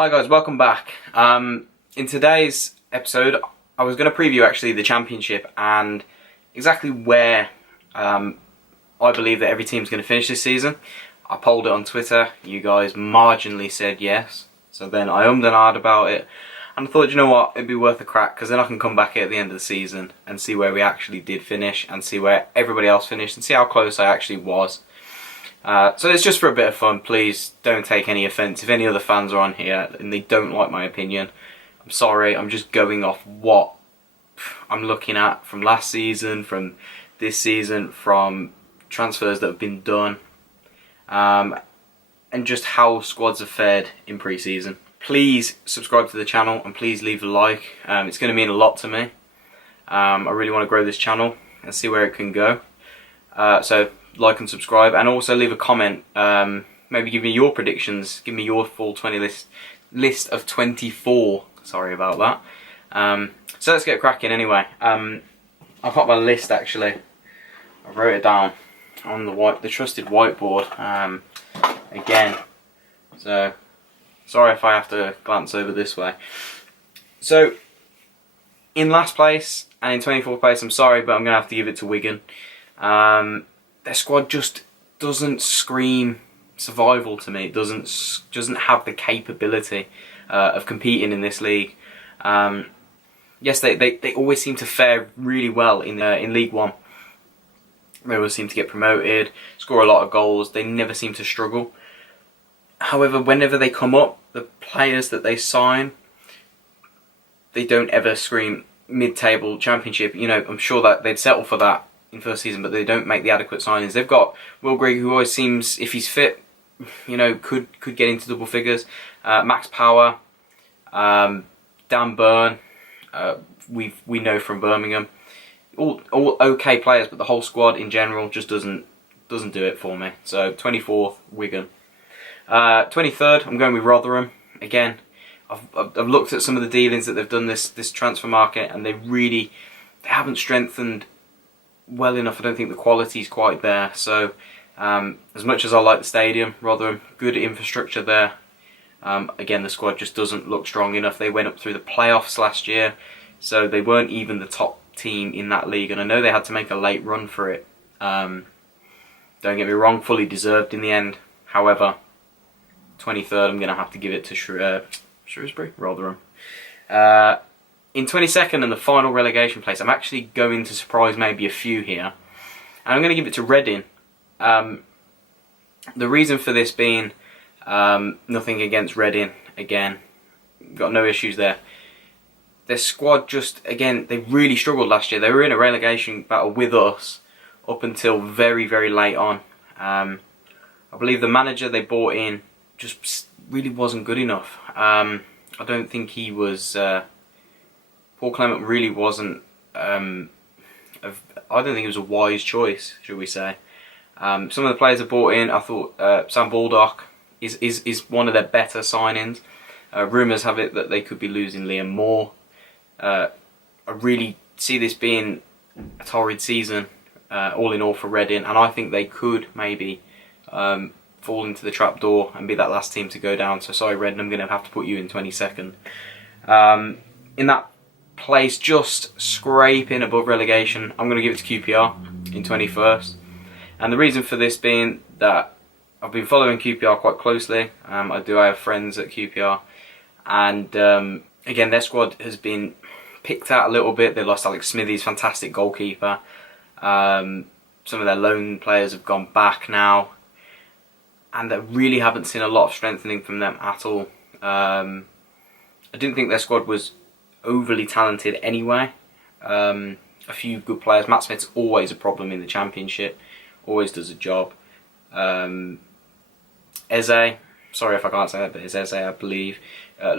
Hi guys, welcome back. In today's episode, I was going to preview actually the championship and exactly where I believe that every team's going to finish this season. I polled it on Twitter. You guys marginally said yes. So then I ummed and ahed about it. And I thought, you know what, it'd be worth a crack because then I can come back at the end of the season and see where we actually did finish and see where everybody else finished and see how close I actually was. So it's just for a bit of fun. Please don't take any offence if any other fans are on here and they don't like my opinion. I'm sorry, I'm just going off what I'm looking at from last season, from this season, from transfers that have been done, and just how squads have fared in pre-season. Please subscribe to the channel and please leave a like. It's going to mean a lot to me. I really want to grow this channel and see where it can go. So like and subscribe, and also leave a comment. Maybe give me your predictions. Give me your full 20 list of 24. Sorry about that. So let's get cracking anyway. I've got my list actually. I wrote it down on the trusted whiteboard again. So sorry if I have to glance over this way. So in last place and in 24th place, I'm sorry, but I'm going to have to give it to Wigan. Their squad just doesn't scream survival to me. It doesn't have the capability of competing in this league. Yes, they always seem to fare really well in League One. They always seem to get promoted, score a lot of goals. They never seem to struggle. However, whenever they come up, the players that they sign, they don't ever scream mid-table championship. You know, I'm sure that they'd settle for that in first season, but they don't make the adequate signings. They've got Will Grigg, who always seems, if he's fit, you know, could get into double figures. Max Power, Dan Burn, we know from Birmingham, all okay players, but the whole squad in general just doesn't do it for me. So 24th, Wigan. 23rd, I'm going with Rotherham again. I've looked at some of the dealings that they've done this transfer market, and they haven't strengthened well enough. I don't think the quality's quite there. So as much as I like the stadium, Rotherham, good infrastructure there. Again, the squad just doesn't look strong enough. They went up through the playoffs last year, so they weren't even the top team in that league, and I know they had to make a late run for it. Don't get me wrong, fully deserved in the end. However, 23rd, I'm going to have to give it to Shrewsbury, Rotherham. In 22nd and the final relegation place, I'm actually going to surprise maybe a few here. And I'm going to give it to Reading. The reason for this being, nothing against Reading, again, got no issues there. Their squad just, again, they really struggled last year. They were in a relegation battle with us up until very, very late on. I believe the manager they bought in just really wasn't good enough. I don't think he was... Paul Clement really wasn't... I don't think it was a wise choice, should we say. Some of the players they bought in, I thought Sam Baldock is one of their better signings. Rumours have it that they could be losing Liam Moore. I really see this being a torrid season, all in all for Reading, and I think they could maybe fall into the trapdoor and be that last team to go down. So sorry, Reading, I'm going to have to put you in 22nd. In that place, just scraping above relegation, I'm going to give it to QPR in 21st. And the reason for this being that I've been following QPR quite closely. I have friends at QPR, and again, their squad has been picked out a little bit. They lost Alex Smithies, fantastic goalkeeper. Some of their loan players have gone back now, and I really haven't seen a lot of strengthening from them at all. I didn't think their squad was overly talented anyway. A few good players. Matt Smith's always a problem in the Championship, always does a job. Eze, sorry if I can't say that, but it's Eze, I believe.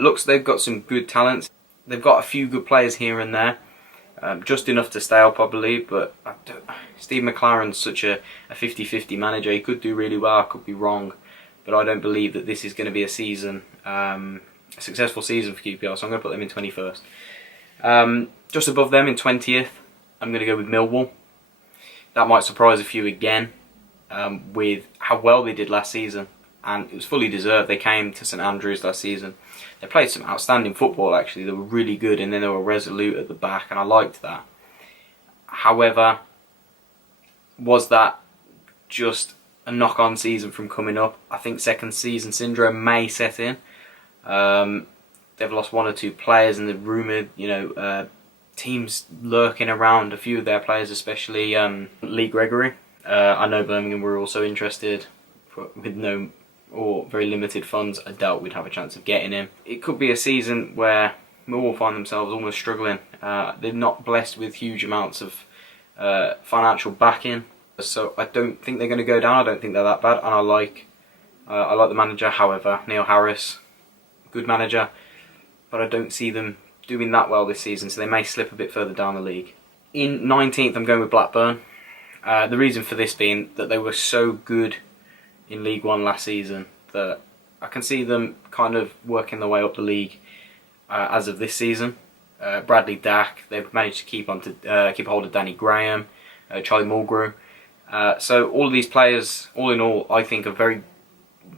Looks they've got some good talents. They've got a few good players here and there, just enough to stay up, I believe. But Steve McLaren's such a 50-50 manager. He could do really well, I could be wrong, but I don't believe that this is going to be a season, a successful season for QPR. So I'm going to put them in 21st. Just above them in 20th, I'm going to go with Millwall. That might surprise a few again, with how well they did last season. and it was fully deserved. They came to St Andrews last season. They played some outstanding football actually. They were really good, and then they were resolute at the back, and I liked that. However, was that just a knock-on season from coming up? I think second season syndrome may set in. They've lost one or two players, and they've rumoured, teams lurking around a few of their players, especially Lee Gregory. I know Birmingham were also interested, with no or very limited funds. I doubt we'd have a chance of getting him. It could be a season where Millwall find themselves almost struggling. They're not blessed with huge amounts of financial backing, so I don't think they're going to go down. I don't think they're that bad, and I like the manager. However, Neil Harris, good manager, but I don't see them doing that well this season, so they may slip a bit further down the league. In 19th, I'm going with Blackburn. The reason for this being that they were so good in League One last season that I can see them kind of working their way up the league as of this season. Bradley Dack, they've managed to keep hold of Danny Graham, Charlie Mulgrew. So all of these players, all in all, I think are very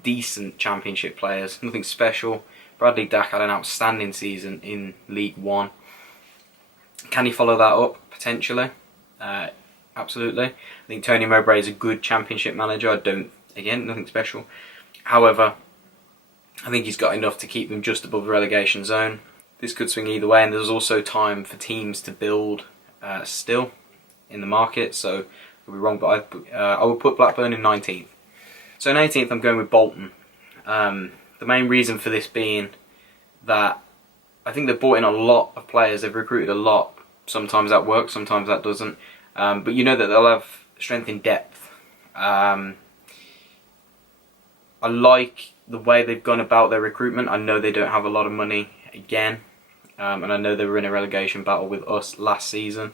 decent Championship players. Nothing special. Bradley Dack had an outstanding season in League One. Can he follow that up? Potentially. Absolutely. I think Tony Mowbray is a good Championship manager. Again, nothing special. However, I think he's got enough to keep them just above the relegation zone. This could swing either way, and there's also time for teams to build still in the market, so I could be wrong, but I would put Blackburn in 19th. So in 18th, I'm going with Bolton. The main reason for this being that I think they've brought in a lot of players, they've recruited a lot. Sometimes that works, sometimes that doesn't. But you know that they'll have strength in depth. I like the way they've gone about their recruitment. I know they don't have a lot of money again, and I know they were in a relegation battle with us last season.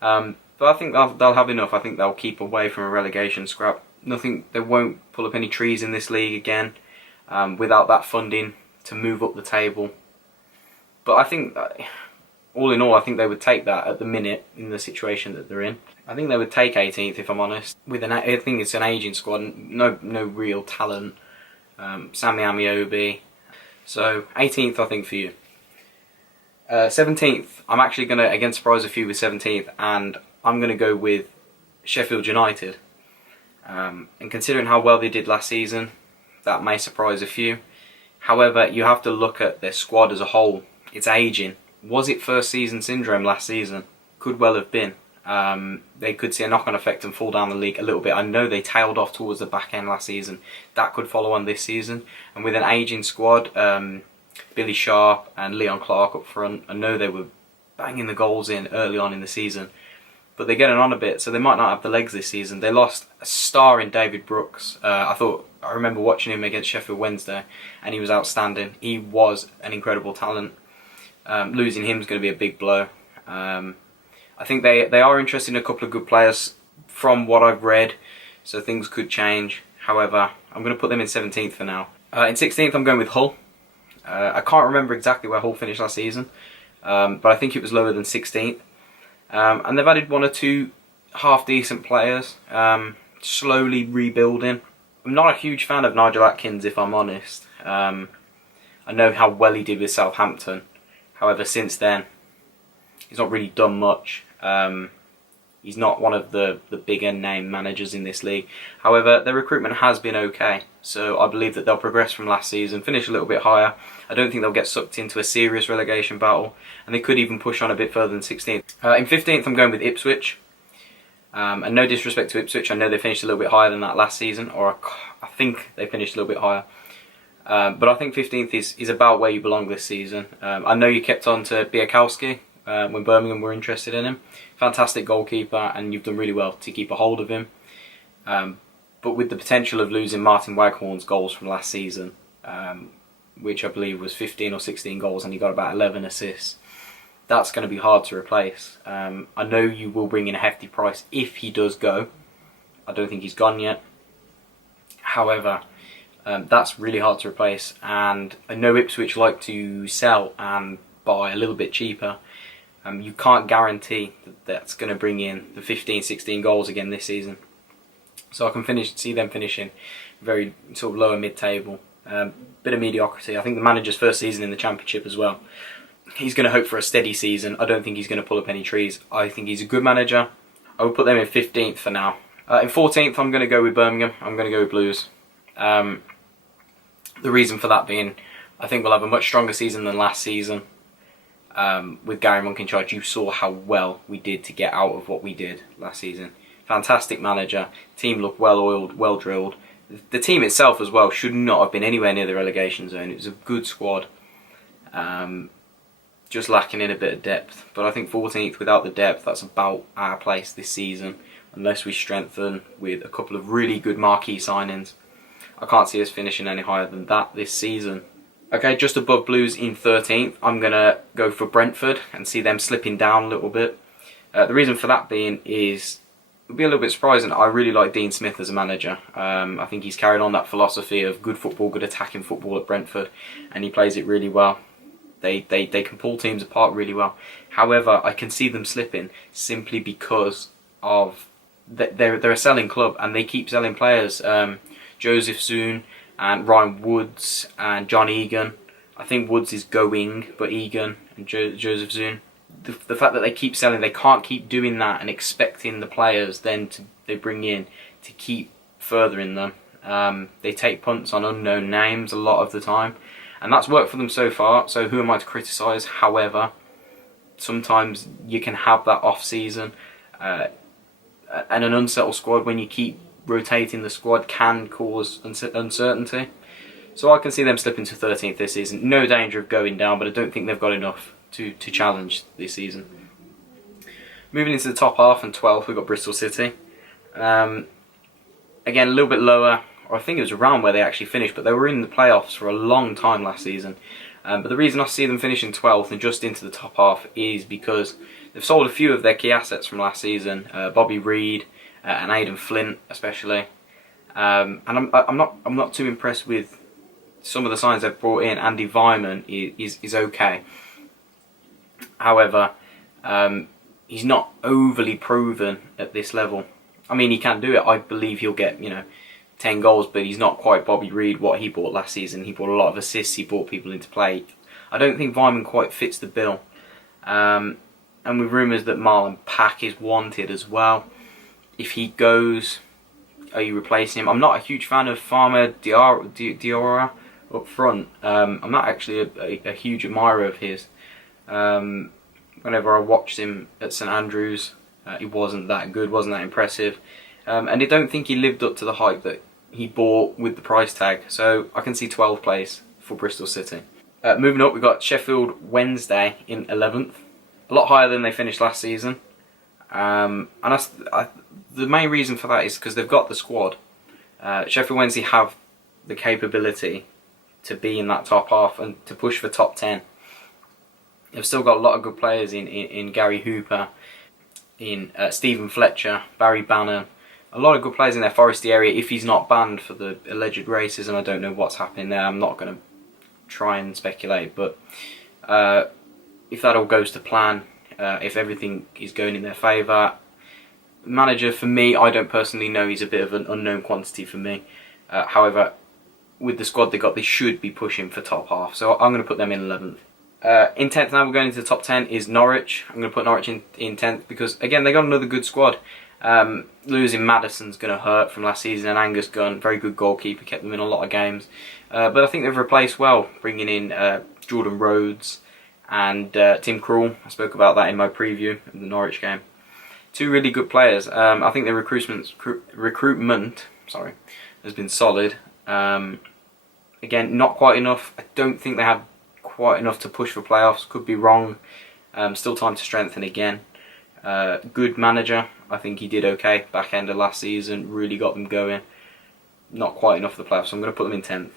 But I think they'll have enough. I think they'll keep away from a relegation scrap. They won't pull up any trees in this league again without that funding to move up the table. But I think, all in all, I think they would take that at the minute in the situation that they're in. I think they would take 18th, if I'm honest. I think it's an ageing squad, no real talent. Sammy Amiobi. So 18th, I think, for you. 17th, I'm actually going to, again, surprise a few with 17th, and I'm going to go with Sheffield United. And considering how well they did last season, that may surprise a few. However, you have to look at their squad as a whole. It's ageing. Was it first season syndrome last season? Could well have been. They could see a knock-on effect and fall down the league a little bit. I know they tailed off towards the back end last season. That could follow on this season. And with an ageing squad, Billy Sharp and Leon Clark up front, I know they were banging the goals in early on in the season. But they're getting on a bit, so they might not have the legs this season. They lost a star in David Brooks. I remember watching him against Sheffield Wednesday, and he was outstanding. He was an incredible talent. Losing him is going to be a big blow. I think they are interested in a couple of good players from what I've read, so things could change. However, I'm going to put them in 17th for now. In 16th, I'm going with Hull. I can't remember exactly where Hull finished last season, but I think it was lower than 16th. And they've added one or two half-decent players, slowly rebuilding. I'm not a huge fan of Nigel Atkins, if I'm honest. I know how well he did with Southampton. However, since then, he's not really done much. He's not one of the bigger name managers in this league. However, their recruitment has been okay, so I believe that they'll progress from last season, finish a little bit higher. I don't think they'll get sucked into a serious relegation battle, and they could even push on a bit further than 16th. In 15th, I'm going with Ipswich. And no disrespect to Ipswich, I know they finished a little bit higher than that last season, or I think they finished a little bit higher. But I think 15th is about where you belong this season. I know you kept on to Biakowski when Birmingham were interested in him. Fantastic goalkeeper, and you've done really well to keep a hold of him. But with the potential of losing Martin Waghorn's goals from last season, which I believe was 15 or 16 goals, and he got about 11 assists, that's going to be hard to replace. I know you will bring in a hefty price if he does go. I don't think he's gone yet. However, that's really hard to replace, and I know Ipswich like to sell and buy a little bit cheaper. You can't guarantee that that's going to bring in the 15, 16 goals again this season. So I can see them finishing very sort of lower mid-table. Bit of mediocrity. I think the manager's first season in the Championship as well. He's going to hope for a steady season. I don't think he's going to pull up any trees. I think he's a good manager. I would put them in 15th for now. In 14th, I'm going to go with Birmingham. I'm going to go with Blues. The reason for that being, I think we'll have a much stronger season than last season. With Gary Monk in charge, you saw how well we did to get out of what we did last season. Fantastic manager. Team looked well-oiled, well-drilled. The team itself as well should not have been anywhere near the relegation zone. It was a good squad. Just lacking in a bit of depth. But I think 14th without the depth, that's about our place this season. Unless we strengthen with a couple of really good marquee signings. I can't see us finishing any higher than that this season. Okay, just above Blues in 13th, I'm going to go for Brentford and see them slipping down a little bit. The reason for that being is, it would be a little bit surprising. I really like Dean Smith as a manager. I think he's carried on that philosophy of good football, good attacking football at Brentford, and he plays it really well. They can pull teams apart really well. However, I can see them slipping simply because of they're a selling club and they keep selling players. Joseph Zoon and Ryan Woods and John Egan. I think Woods is going, but Egan and Joseph Zoon. The fact that they keep selling, they can't keep doing that and expecting the players then they bring in to keep furthering them. They take punts on unknown names a lot of the time. And that's worked for them so far, so who am I to criticise? However, sometimes you can have that off-season and an unsettled squad when you keep rotating the squad can cause uncertainty. So I can see them slipping to 13th this season. No danger of going down, but I don't think they've got enough to challenge this season. Moving into the top half and 12th, we've got Bristol City. Again, a little bit lower. Or I think it was around where they actually finished, but they were in the playoffs for a long time last season. But the reason I see them finishing 12th and just into the top half is because they've sold a few of their key assets from last season. Bobby Reed and Aidan Flint, especially. And I'm not too impressed with some of the signs they've brought in. Andy Vyman is okay. However, he's not overly proven at this level. I mean, he can do it. I believe he'll get 10 goals, but he's not quite Bobby Reed, what he brought last season. He brought a lot of assists, he brought people into play. I don't think Vyman quite fits the bill. And with rumours that Marlon Pack is wanted as well. If he goes, are you replacing him? I'm not a huge fan of Farmer Diarra up front. I'm not actually a huge admirer of his. Whenever I watched him at St Andrews, he wasn't that good, wasn't that impressive. And I don't think he lived up to the hype that he bought with the price tag. So I can see 12th place for Bristol City. Moving up, we've got Sheffield Wednesday in 11th. A lot higher than they finished last season. And the main reason for that is because they've got the squad. Sheffield Wednesday have the capability to be in that top half and to push for top 10. They've still got a lot of good players in Gary Hooper, in Stephen Fletcher, Barry Bannon. A lot of good players in their Foresty area if he's not banned for the alleged racism. I don't know what's happening there. I'm not going to try and speculate. But if that all goes to plan, if everything is going in their favour, manager for me, I don't personally know. He's a bit of an unknown quantity for me. However, with the squad they got, they should be pushing for top half. So I'm going to put them in 11th. In 10th now, we're going into the top 10 is Norwich. I'm going to put Norwich in 10th because, again, they got another good squad. Losing Madison's going to hurt from last season, and Angus Gunn, very good goalkeeper, kept them in a lot of games. But I think they've replaced well, bringing in Jordan Rhodes and Tim Krul. I spoke about that in my preview of the Norwich game. Two really good players. I think their recruitment has been solid. Again, not quite enough. I don't think they have quite enough to push for playoffs. Could be wrong. Still time to strengthen again. Good manager. I think he did okay. Back end of last season, really got them going. Not quite enough for the playoffs, so I'm going to put them in 10th.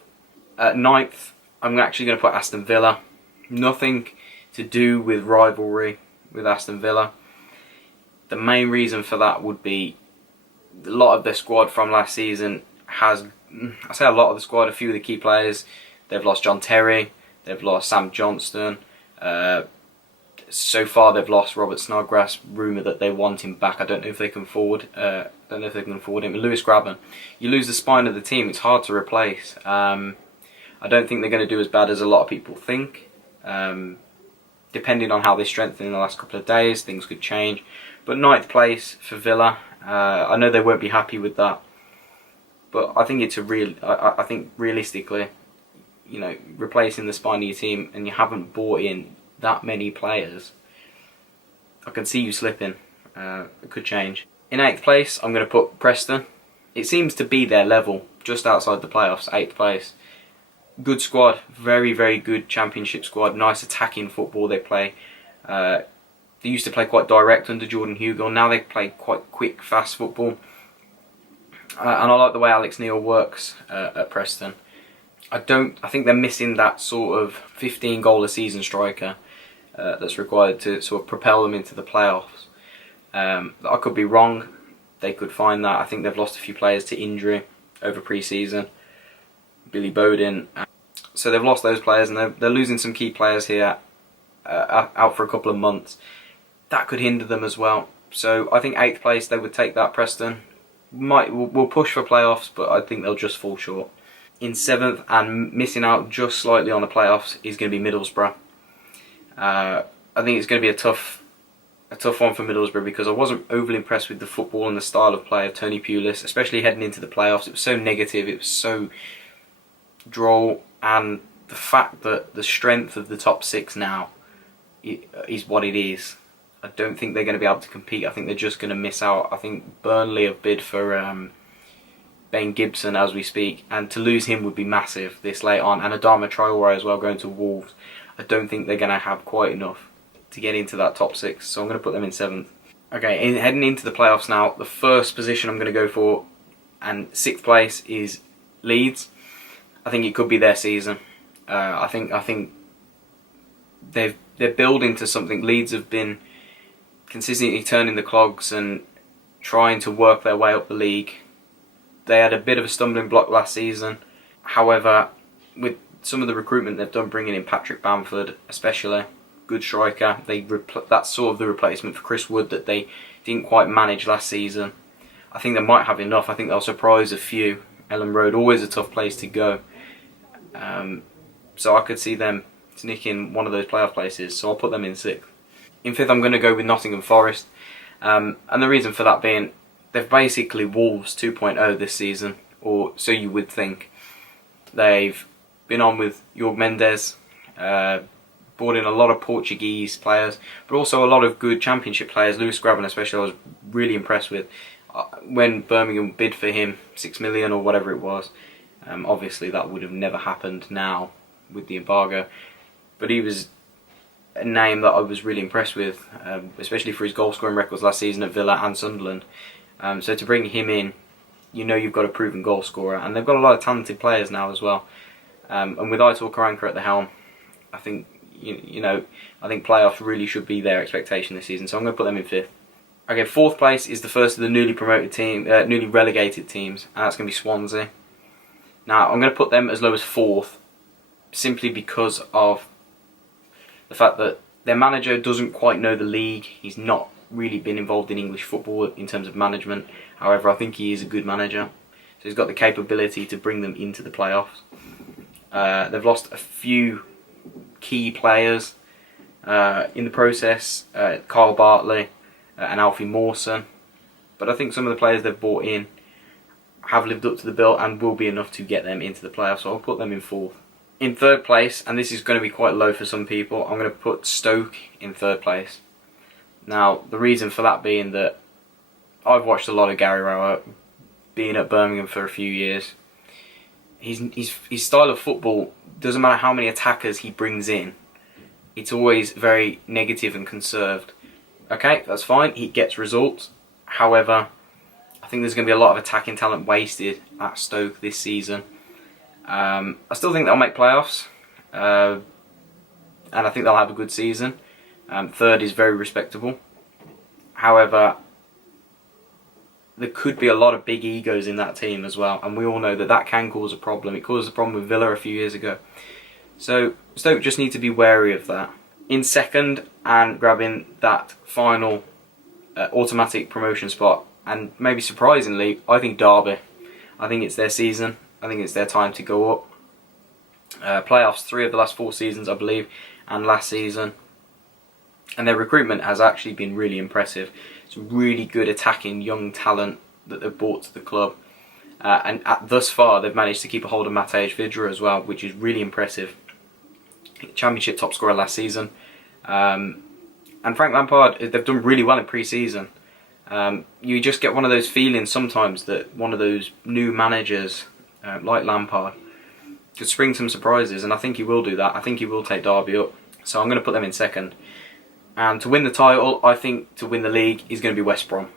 9th, I'm actually going to put Aston Villa. Nothing to do with rivalry with Aston Villa. The main reason for that would be a lot of their squad from last season has, I say a lot of the squad, a few of the key players, they've lost John Terry, they've lost Sam Johnston, So far, they've lost Robert Snodgrass. Rumour that they want him back. I don't know if they can afford. Don't know if they can afford him. Lewis Grabban. You lose the spine of the team. It's hard to replace. I don't think they're going to do as bad as a lot of people think. Depending on how they strengthen in the last couple of days, things could change. But 9th place for Villa. I know they won't be happy with that, but I think it's a real. I think realistically, you know, replacing the spine of your team and you haven't bought in that many players, I can see you slipping. It could change. In 8th place, I'm going to put Preston. It seems to be their level, just outside the playoffs. 8th place. Good squad, very, very good championship squad. Nice attacking football they play. They used to play quite direct under Jordan Hugill. Now they play quite quick, fast football. And I like the way Alex Neil works at Preston. I think they're missing that sort of 15 goal a season striker that's required to sort of propel them into the playoffs. I could be wrong. They could find that. I think they've lost a few players to injury over pre-season. Billy Bowden. So they've lost those players, and they're losing some key players here out for a couple of months. That could hinder them as well. So I think 8th place, they would take that. Preston will push for playoffs, but I think they'll just fall short. In 7th, and missing out just slightly on the playoffs, is going to be Middlesbrough. I think it's going to be a tough one for Middlesbrough, because I wasn't overly impressed with the football and the style of play of Tony Pulis, especially heading into the playoffs. It was so negative, it was so droll, and the fact that the strength of the top 6 now is what it is. I don't think they're going to be able to compete. I think they're just going to miss out. I think Burnley have bid for Ben Gibson as we speak, and to lose him would be massive this late on. And Adama Traore as well, going to Wolves. I don't think they're going to have quite enough to get into that top 6, so I'm going to put them in 7th. Okay, heading into the playoffs now, the first position I'm going to go for, and 6th place, is Leeds. I think it could be their season. I think they're building to something. Leeds have been consistently turning the clogs and trying to work their way up the league. They had a bit of a stumbling block last season. However, with some of the recruitment they've done, bringing in Patrick Bamford, especially, good striker, that's sort of the replacement for Chris Wood that they didn't quite manage last season. I think they might have enough. I think they'll surprise a few. Ellen Road, always a tough place to go. So I could see them sneaking one of those playoff places, so I'll put them in 6th. In 5th, I'm going to go with Nottingham Forest. And the reason for that being, they've basically Wolves 2.0 this season, or so you would think. They've been on with Jorge Mendes, brought in a lot of Portuguese players, but also a lot of good championship players. Lewis Grabban especially, I was really impressed with. When Birmingham bid for him, 6 million or whatever it was, obviously that would have never happened now with the embargo. But he was a name that I was really impressed with, especially for his goal scoring records last season at Villa and Sunderland. So to bring him in, you know you've got a proven goal scorer, and they've got a lot of talented players now as well. And with Aitor Karanka at the helm, I think I think playoffs really should be their expectation this season. So I'm going to put them in 5th. Okay, 4th place is the first of the newly relegated teams, and that's going to be Swansea. Now I'm going to put them as low as 4th, simply because of the fact that their manager doesn't quite know the league. He's not really been involved in English football in terms of management. However, I think he is a good manager, so he's got the capability to bring them into the playoffs. They've lost a few key players in the process, Carl Bartley and Alfie Mawson, but I think some of the players they've brought in have lived up to the bill and will be enough to get them into the playoffs, so I'll put them in 4th. In 3rd place, and this is going to be quite low for some people, I'm going to put Stoke in 3rd place. Now, the reason for that being that I've watched a lot of Gary Rowett, being at Birmingham for a few years. His style of football, doesn't matter how many attackers he brings in, it's always very negative and conserved. Okay, that's fine, he gets results. However, I think there's going to be a lot of attacking talent wasted at Stoke this season. I still think they'll make playoffs, and I think they'll have a good season. 3rd is very respectable. However, there could be a lot of big egos in that team as well, and we all know that that can cause a problem. It caused a problem with Villa a few years ago. So Stoke just need to be wary of that. in second and grabbing that final automatic promotion spot. And maybe surprisingly, I think Derby. I think it's their season. I think it's their time to go up. Playoffs 3 of the last 4 seasons, I believe, and last season. And their recruitment has actually been really impressive. It's really good attacking young talent that they've brought to the club. And thus far, they've managed to keep a hold of Matej Vydra as well, which is really impressive. Championship top scorer last season. And Frank Lampard, they've done really well in pre-season. You just get one of those feelings sometimes that one of those new managers, like Lampard, could spring some surprises, and I think he will do that. I think he will take Derby up. So I'm going to put them in second. And to win the title, I think to win the league is going to be West Brom.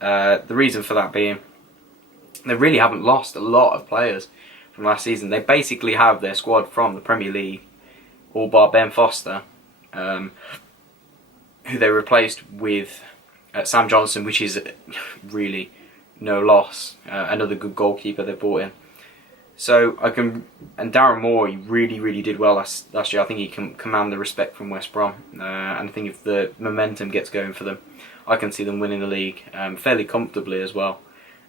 The reason for that being, they really haven't lost a lot of players from last season. They basically have their squad from the Premier League, all bar Ben Foster, who they replaced with Sam Johnson, which is really no loss. Another good goalkeeper they brought in. So and Darren Moore, he really did well last year. I think he can command the respect from West Brom, and I think if the momentum gets going for them, I can see them winning the league fairly comfortably as well.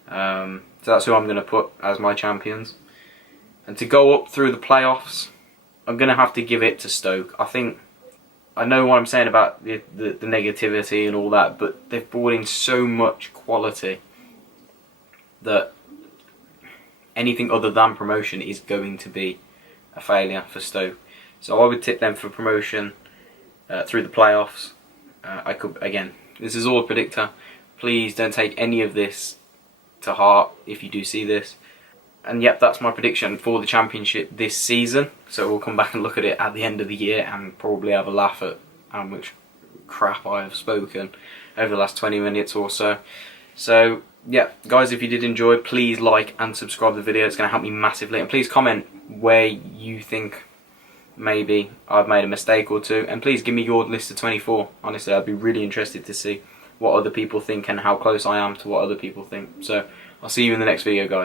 So that's who I'm going to put as my champions. And to go up through the playoffs, I'm going to have to give it to Stoke. I know what I'm saying about the negativity and all that, but they've brought in so much quality that anything other than promotion is going to be a failure for Stoke. So I would tip them for promotion through the playoffs. Again, this is all a predictor. Please don't take any of this to heart if you do see this. And yep, that's my prediction for the championship this season. So we'll come back and look at it at the end of the year and probably have a laugh at how much crap I have spoken over the last 20 minutes or so. So yeah, guys, if you did enjoy, please like and subscribe to the video. It's going to help me massively. And please comment where you think maybe I've made a mistake or two. And please give me your list of 24. Honestly, I'd be really interested to see what other people think and how close I am to what other people think. So I'll see you in the next video, guys.